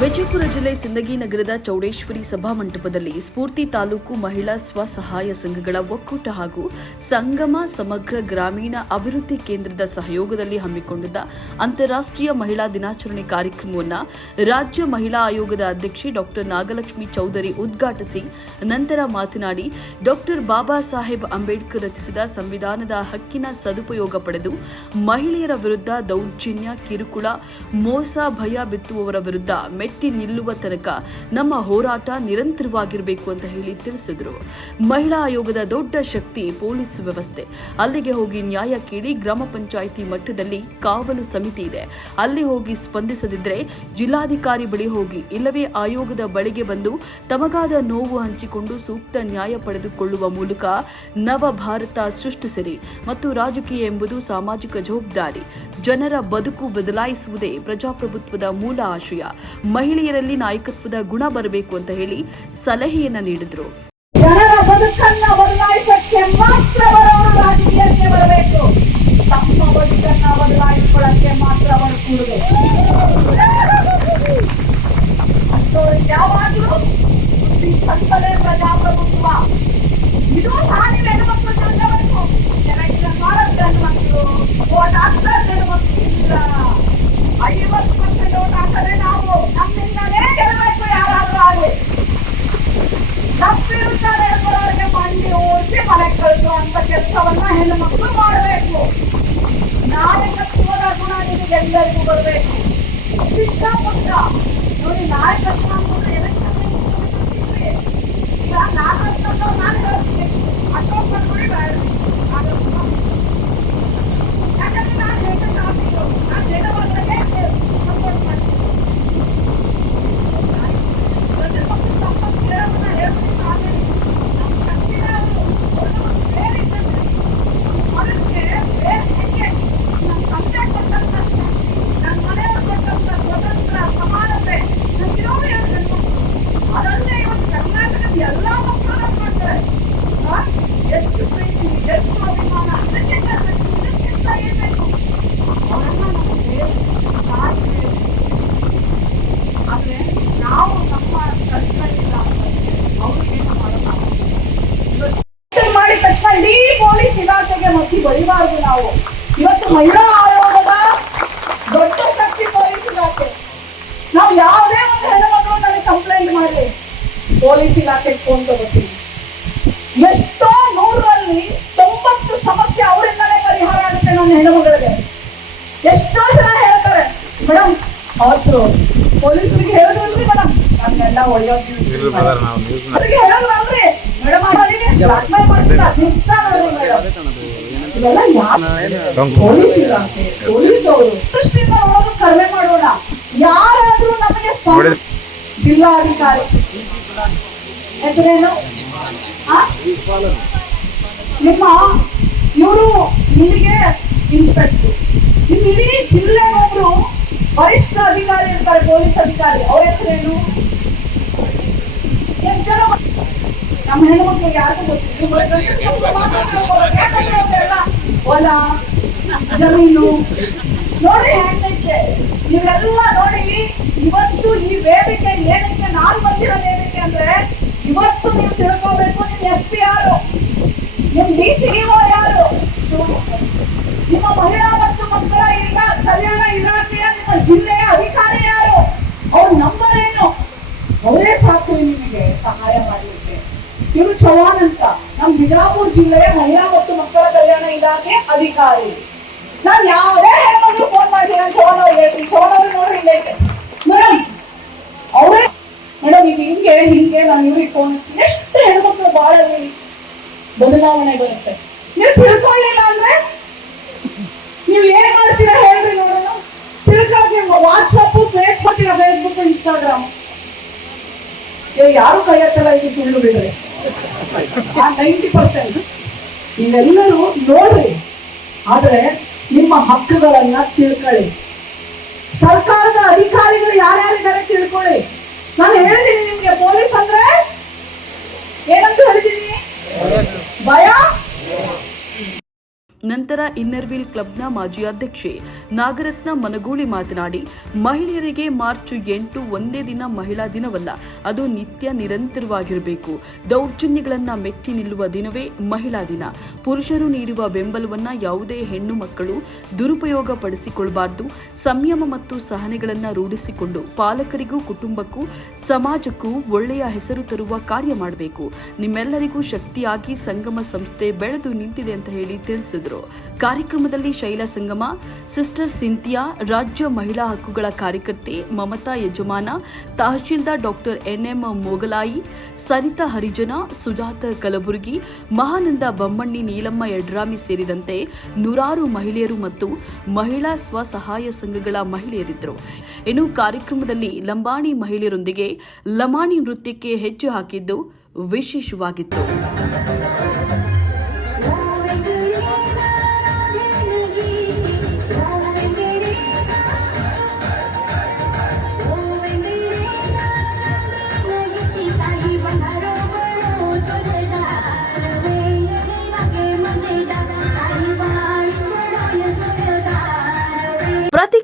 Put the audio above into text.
ವಿಜಯಪುರ ಜಿಲ್ಲೆ ಸಿಂದಗಿ ನಗರದ ಚೌಡೇಶ್ವರಿ ಸಭಾಮಂಟಪದಲ್ಲಿ ಸ್ಫೂರ್ತಿ ತಾಲೂಕು ಮಹಿಳಾ ಸ್ವಸಹಾಯ ಸಂಘಗಳ ಒಕ್ಕೂಟ ಹಾಗೂ ಸಂಗಮ ಸಮಗ್ರ ಗ್ರಾಮೀಣ ಅಭಿವೃದ್ಧಿ ಕೇಂದ್ರದ ಸಹಯೋಗದಲ್ಲಿ ಹಮ್ಮಿಕೊಂಡಿದ್ದ ಅಂತಾರಾಷ್ಟ್ರೀಯ ಮಹಿಳಾ ದಿನಾಚರಣೆ ಕಾರ್ಯಕ್ರಮವನ್ನು ರಾಜ್ಯ ಮಹಿಳಾ ಆಯೋಗದ ಅಧ್ಯಕ್ಷೆ ಡಾಕ್ಟರ್ ನಾಗಲಕ್ಷ್ಮಿ ಚೌಧರಿ ಉದ್ಘಾಟಿಸಿ ನಂತರ ಮಾತನಾಡಿ, ಡಾಕ್ಟರ್ ಬಾಬಾ ಸಾಹೇಬ್ ಅಂಬೇಡ್ಕರ್ ರಚಿಸಿದ ಸಂವಿಧಾನದ ಹಕ್ಕಿನ ಸದುಪಯೋಗ ಪಡೆದು ಮಹಿಳೆಯರ ವಿರುದ್ಧ ದೌರ್ಜನ್ಯ, ಕಿರುಕುಳ, ಮೋಸ, ಭಯ ಬಿತ್ತುವವರ ವಿರುದ್ಧ ಮೆಟ್ಟಿ ನಿಲ್ಲುವ ತನಕ ನಮ್ಮ ಹೋರಾಟ ನಿರಂತರವಾಗಿರಬೇಕು ಅಂತ ಹೇಳಿ ತಿಳಿಸಿದರು. ಮಹಿಳಾ ಆಯೋಗದ ದೊಡ್ಡ ಶಕ್ತಿ ಪೊಲೀಸ್ ವ್ಯವಸ್ಥೆ. ಅಲ್ಲಿಗೆ ಹೋಗಿ ನ್ಯಾಯ ಕೇಳಿ ಗ್ರಾಮ ಪಂಚಾಯಿತಿ ಮಟ್ಟದಲ್ಲಿ ಕಾವಲು ಸಮಿತಿ ಇದೆ. ಅಲ್ಲಿ ಹೋಗಿ ಸ್ಪಂದಿಸದಿದ್ರೆ ಜಿಲ್ಲಾಧಿಕಾರಿ ಬಳಿ ಹೋಗಿ ಇಲ್ಲವೇ ಆಯೋಗದ ಬಳಿಗೆ ಬಂದು ತಮಗಾದ ನೋವು ಹಂಚಿಕೊಂಡು ಸೂಕ್ತ ನ್ಯಾಯ ಪಡೆದುಕೊಳ್ಳುವ ಮೂಲಕ ನವ ಭಾರತ ಸೃಷ್ಟಿಸಿರಿ ಮತ್ತು ರಾಜಕೀಯ ಎಂಬುದು ಸಾಮಾಜಿಕ ಜವಾಬ್ದಾರಿ. ಜನರ ಬದುಕು ಬದಲಾಯಿಸುವುದೇ ಪ್ರಜಾಪ್ರಭುತ್ವದ ಮೂಲ ಆಶಯ. ಮಹಿಳೆಯರಲ್ಲಿ ನಾಯಕತ್ವದ ಗುಣ ಬರಬೇಕು ಅಂತ ಹೇಳಿ ಸಲಹೆಯನ್ನ ನೀಡಿದ್ರು. ಬದುಕನ್ನ ಬದಲಾಯಿಸಕ್ಕೆ ಮಾತ್ರ ಮಾತ್ರ ಅವರು ಅಂತವ್ರು ಯಾವಾಗಲೂ ಬುದ್ಧಿ ಕಲ್ಪನೆ ಪ್ರಜಾಪ್ರಭುತ್ವ ಇದು ಸಹ ನೀವು ಹೆಣ್ಮಕ್ಳು ತಿಳ್ಕೋಬೇಕು ಎಲೆಕ್ಷನ್ ಮಾಡೋದು ಗಂಡು ಮಕ್ಕಳು ಓಟ್ ಹಾಕ್ತಾರೆ ಗಂಡು ಮಕ್ಕಳು ಇಲ್ಲ ಐವತ್ತು ಪರ್ಸೆಂಟ್ ಓಟ್ ಹಾಕದೆ ನಾವು ನಮ್ಮಿಂದಲೇ ಗೆಲ್ಲಬೇಕು ಯಾರಾದ್ರೂ ಆಗಲಿ ತಪ್ಪಿರುತ್ತಾರೆ ಎಂಬುವವರಿಗೆ ಮಂಡಿ ಓಡಿಸಿ ಮನೆಗೆ ಕಳಿಸುವ ಅಂತ ಕೆಲಸವನ್ನ ಹೆಣ್ಣು ಮಕ್ಕಳು ಮಾಡಬೇಕು ನಾಯಕತ್ವದ ಗುಣ ನಿಮಗೆ ಎಲ್ಲರಿಗೂ ಬರಬೇಕು. ಸಿಕ್ಕಾಪುಟ್ಟ. ನೋಡಿ, ನಾಯಕತ್ವ ಅನ್ನೋದು ಎಲೆಕ್ಷನ್ ಈಗ ನಾನು ನಾನು ಹೇಳ್ತೀನಿ ಅಶೋಕ್ ಬೇಡ ಆಗಲ್ಲ. ಯಾಕಂದ್ರೆ ನಾನು ಹೆಣ್ಣು ನಾಲ್ಕು ನಾನು ಹೆಣ್ಣು ಬಂದಾಗ ಸಪೋರ್ಟ್ ಮಾಡ್ತೀನಿ ಎಷ್ಟು ಪ್ರೀತಿ ಎಷ್ಟು ಅಭಿಮಾನ ಅದಕ್ಕಿಂತ ಇದಕ್ಕಿಂತ ಏನ್ಬೇಕು ಅವರನ್ನ ನಮಗೆ ಕಾಯ್ಬೇಕು ಆದ್ರೆ ನಾವು ನಮ್ಮ ಕಷ್ಟದಿಂದ ಅವ್ರಿಗೆ ಮಾಡಿದ ತಕ್ಷಣ ಇಡೀ ಪೊಲೀಸ್ ಬಳಿಬಾರ್ದು ನಾವು ಇವತ್ತು ಮಹಿಳಾ ಆಯೋಗದ ದೊಡ್ಡ ಶಕ್ತಿ ಪೊಲೀಸ್ ಇಲಾಖೆ. ನಾವು ಯಾವುದೇ ಒಂದು ಹೆಣ್ಣು ನನಗೆ ಕಂಪ್ಲೇಂಟ್ ಮಾಡಲಿ ಪೊಲೀಸ್ ಇಲಾಖೆ ಫೋನ್ ತಗೋತೀವಿ. ಎಷ್ಟೋ ನೂರರಲ್ಲಿ ತೊಂಬತ್ತು ಸಮಸ್ಯೆ ಅವರಿಂದಲೇ ಪರಿಹಾರ ಆಗುತ್ತೆ ನನ್ನ ಹೆಣ್ಣುಮಗಳಿಗೆ. ಎಷ್ಟೋ ಜನ ಹೇಳ್ತಾರೆ ಮೇಡಮ್ ಅವತ್ತು ಪೊಲೀಸರಿಗೆ ಹೇಳಿದ್ರಿ ಮೇಡಮ್ ನನ್ನೆಲ್ಲ ಒಳ್ಳೆಯ ಇಲ್ಲ ಬ್ರದರ್ ನಾವು ನ್ಯೂಸ್ ಅವ್ರಿಗೆ ಹೇಳಿದ್ರಲ್ರಿ ಮೇಡಮ್ ಅವರಿಗೆ ಬ್ಲಾಕ್ಮೇಲ್ ಮಾಡ್ತಿಲ್ಲ ಮಾಡ್ತೀರಾ? ಮೇಡಮ್ ಇವೆಲ್ಲ ಯಾರು ಪೊಲೀಸ್ ಇಲಾಖೆ ಪೊಲೀಸ್ ಅವರು ದೃಷ್ಟಿಯಿಂದ ಅವರನ್ನು ಕಡಿಮೆ ಮಾಡೋಣ. ಯಾರಾದ್ರೂ ನಮಗೆ ಜಿಲ್ಲಾಧಿಕಾರಿ. ಹೆಸರೇನು? ಆ? ನಿಮ್ಮ ಇವರು ಇಲ್ಲಿಗೆ ಇನ್ಸ್ಪೆಕ್ಟರ್ ಇನ್ನು ಇಡೀ ಜಿಲ್ಲೆಗೊಬ್ರು ವರಿಷ್ಠ ಅಧಿಕಾರಿ ಇರ್ತಾರೆ ಪೊಲೀಸ್ ಅಧಿಕಾರಿ. ಅವ್ರ ಹೆಸರೇನು? ಎಷ್ಟು ಜನ? ನಮ್ಮ ಹೆಣ್ಮಕ್ಳು ಯಾರಿಗೂ ಗೊತ್ತಿಲ್ಲ. ಹೊಲ ಜಮೀನು ನೋಡಿ ಹೆಂಗೈತೆ? ನೀವೆಲ್ಲ ನೋಡಿ, ಇವತ್ತು ಈ ವೇದಿಕೆ ಏನಕ್ಕೆ ನಾನು ಬಂದಿರೋ ವೇದಿಕೆ ಅಂದ್ರೆ, ಇವತ್ತು ನೀವು ತಿಳ್ಕೊಬೇಕು ನಿಮ್ ಎಸ್ ಪಿ ಯಾರು? ನಿಮ್ ಡಿ ಸಿ ಯಾರು? ನಿಮ್ಮ ಮಹಿಳಾ ಮತ್ತು ಮಕ್ಕಳ ಇಲ್ಲ ಕಲ್ಯಾಣ ಇಲಾಖೆಯ ನಿಮ್ಮ ಜಿಲ್ಲೆಯ ಅಧಿಕಾರಿ ಯಾರು? ಅವ್ರ ನಂಬರ್ ಏನು? ಅವರೇ ಸಾಕು ನಿಮಗೆ ಸಹಾಯ ಮಾಡಲಿಕ್ಕೆ. ಇವರು ಚೌಹಾನ್ ಅಂತ ನಮ್ಮ ಬಿಜಾಪುರ ಜಿಲ್ಲೆಯ ಮಹಿಳಾ ಮತ್ತು ಮಕ್ಕಳ ಇಲಾಖೆ ಅಧಿಕಾರಿ. ನಾನು ಯಾವುದೇ ಹೆಣ್ಮಕ್ಳು ಫೋನ್ ಮಾಡಿ ನಾನು ಚೋಣ ಅವ್ರಿಗೆ ಹೇಳ್ತೀನಿ ಚೌಹಾಣ್ ಅವ್ರಿಗೆ ನೋಡ್ರಿ ಮೇಡಮ್ ಅವರೇ ಮೇಡಮ್ ಇದು ಹಿಂಗೆ ಹಿಂಗೆ, ನಾನು ಇವ್ರಿಗೆ ಫೋನ್ ಹಚ್ಚಿ ಎಷ್ಟು ಹೆಣ್ಮಕ್ಳು ಬಾಳಲ್ಲಿ ಬದಲಾವಣೆ ಬರುತ್ತೆ. ನೀವು ತಿಳ್ಕೊಳ್ಳಿಲ್ಲ ಅಂದ್ರೆ? ನೀವು ಏನ್ ಮಾಡ್ತೀರಾ ಹೇಳ್ರಿ ನೋಡೋಣ. ತಿಳ್ಕೊಳಕ್ಕೆ ವಾಟ್ಸಪ್ ಫೇಸ್ಬುಕ್ ಫೇಸ್ಬುಕ್ ಇನ್ಸ್ಟಾಗ್ರಾಮ್ ಯಾರು ಕೈ ಹತ್ತಲ್ಲ ಇದು ಸುಳ್ಳು ಬಿಡ್ರಿ. ನೈಂಟಿ ಪರ್ಸೆಂಟ್ ನೀವೆಲ್ಲರೂ ನೋಡ್ರಿ. ಆದ್ರೆ ನಿಮ್ಮ ಹಕ್ಕುಗಳನ್ನ ತಿಳ್ಕೊಳ್ಳಿ. ಸರ್ಕಾರದ ಅಧಿಕಾರಿಗಳು ಯಾರ್ಯಾರಿದ್ದಾರೆ ತಿಳ್ಕೊಳ್ಳಿ. ನಾನು ಹೇಳಿದ್ದೀನಿ ನಿಮ್ಗೆ, ಪೊಲೀಸ್ ಅಂದ್ರೆ ಏನಂತ ಹೇಳಿದ್ದೀನಿ? ಭಯ? ನಂತರ ಇನ್ನರ್ವಿಲ್ ಕ್ಲಬ್ನ ಮಾಜಿ ಅಧ್ಯಕ್ಷೆ ನಾಗರತ್ನ ಮನಗೂಳಿ ಮಾತನಾಡಿ, ಮಹಿಳೆಯರಿಗೆ ಮಾರ್ಚ್ ಎಂಟು ಒಂದೇ ದಿನ ಮಹಿಳಾ ದಿನವಲ್ಲ, ಅದು ನಿತ್ಯ ನಿರಂತರವಾಗಿರಬೇಕು. ದೌರ್ಜನ್ಯಗಳನ್ನು ಮೆಟ್ಟಿ ನಿಲ್ಲುವ ದಿನವೇ ಮಹಿಳಾ ದಿನ. ಪುರುಷರು ನೀಡುವ ಬೆಂಬಲವನ್ನ ಯಾವುದೇ ಹೆಣ್ಣು ಮಕ್ಕಳು ದುರುಪಯೋಗ ಪಡಿಸಿಕೊಳ್ಳಬಾರದು ಸಂಯಮ ಮತ್ತು ಸಹನೆಗಳನ್ನು ರೂಢಿಸಿಕೊಂಡು ಪಾಲಕರಿಗೂ ಕುಟುಂಬಕ್ಕೂ ಸಮಾಜಕ್ಕೂ ಒಳ್ಳೆಯ ಹೆಸರು ತರುವ ಕಾರ್ಯ ಮಾಡಬೇಕು. ನಿಮ್ಮೆಲ್ಲರಿಗೂ ಶಕ್ತಿಯಾಗಿ ಸಂಗಮ ಸಂಸ್ಥೆ ಬೆಳೆದು ನಿಂತಿದೆ ಅಂತ ಹೇಳಿ ತಿಳಿಸಿದ್ರು. ಕಾರ್ಯಕ್ರಮದಲ್ಲಿ ಶೈಲಾ ಸಂಗಮ, ಸಿಸ್ಟರ್ ಸಿಂಥಿಯಾ, ರಾಜ್ಯ ಮಹಿಳಾ ಹಕ್ಕುಗಳ ಕಾರ್ಯಕರ್ತೆ ಮಮತಾ ಯಜಮಾನ, ತಹಶೀಲ್ದಾರ್ ಡಾಕ್ಟರ್ ಎನ್ಎಂ ಮೊಗಲಾಯಿ, ಸರಿತಾ ಹರಿಜನ, ಸುಜಾತ ಕಲಬುರಗಿ, ಮಹಾನಂದ ಬಮ್ಮಣ್ಣಿ, ನೀಲಮ್ಮ ಯಡ್ರಾಮಿ ಸೇರಿದಂತೆ ನೂರಾರು ಮಹಿಳೆಯರು ಮತ್ತು ಮಹಿಳಾ ಸ್ವಸಹಾಯ ಸಂಘಗಳ ಮಹಿಳೆಯರಿದ್ದರು. ಇನ್ನು ಕಾರ್ಯಕ್ರಮದಲ್ಲಿ ಲಂಬಾಣಿ ಮಹಿಳೆಯರೊಂದಿಗೆ ಲಮಾಣಿ ನೃತ್ಯಕ್ಕೆ ಹೆಜ್ಜೆ ಹಾಕಿದ್ದು ವಿಶೇಷವಾಗಿತ್ತು.